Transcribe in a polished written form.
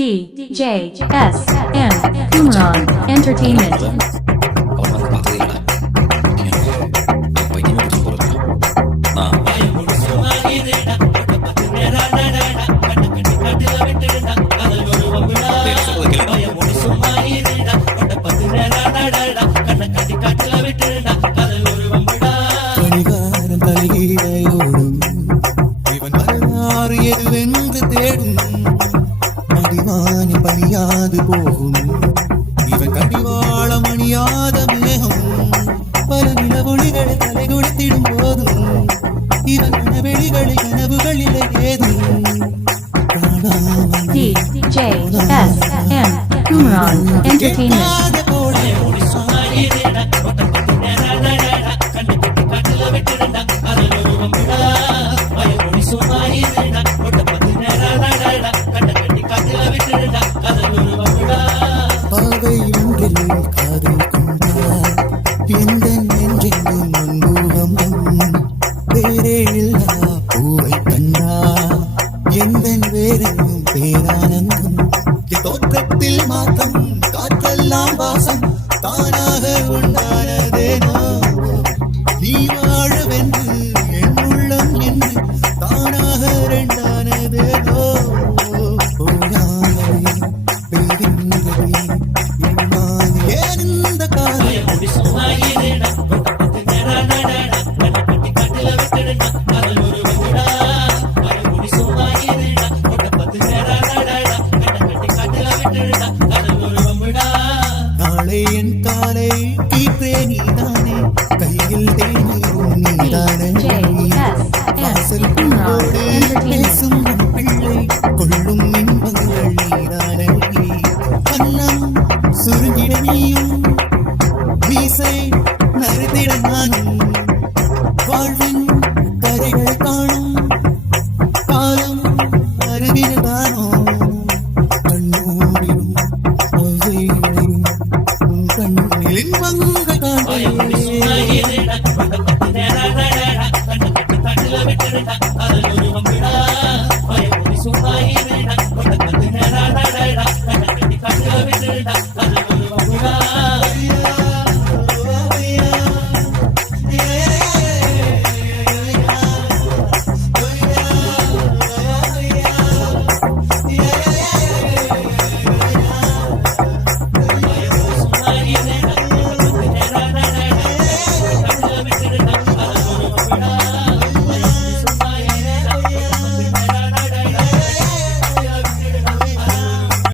DJSM Kumran Entertainment. பணியாது போகும் இவன் கடிவாளம் அணியாத மேகம் பல நிலவொளிகளை தலை கொடுத்திடும் போதும் இவன் கனவெளிகளை கனவுகளில் ஏதும் DJSM Kumran Entertainment. தோற்றத்தில் மாற்றம் காற்றெல்லாம் வாசம் தானாக உண்டானதேனோ நீ வாழவென்று என் உள்ளம் என்று தானாக இரண்டானதேனோ ஏன் இந்த காலம் நாளை என் காலை கீற்றே நீதானே கையில் தேநீரும் நீதானே வாசல் பூவோடு பேசும் பிள்ளை கொள்ளும் இன்பங்கள் நீதானே கண்ணம் சுருங்கிட நீயும்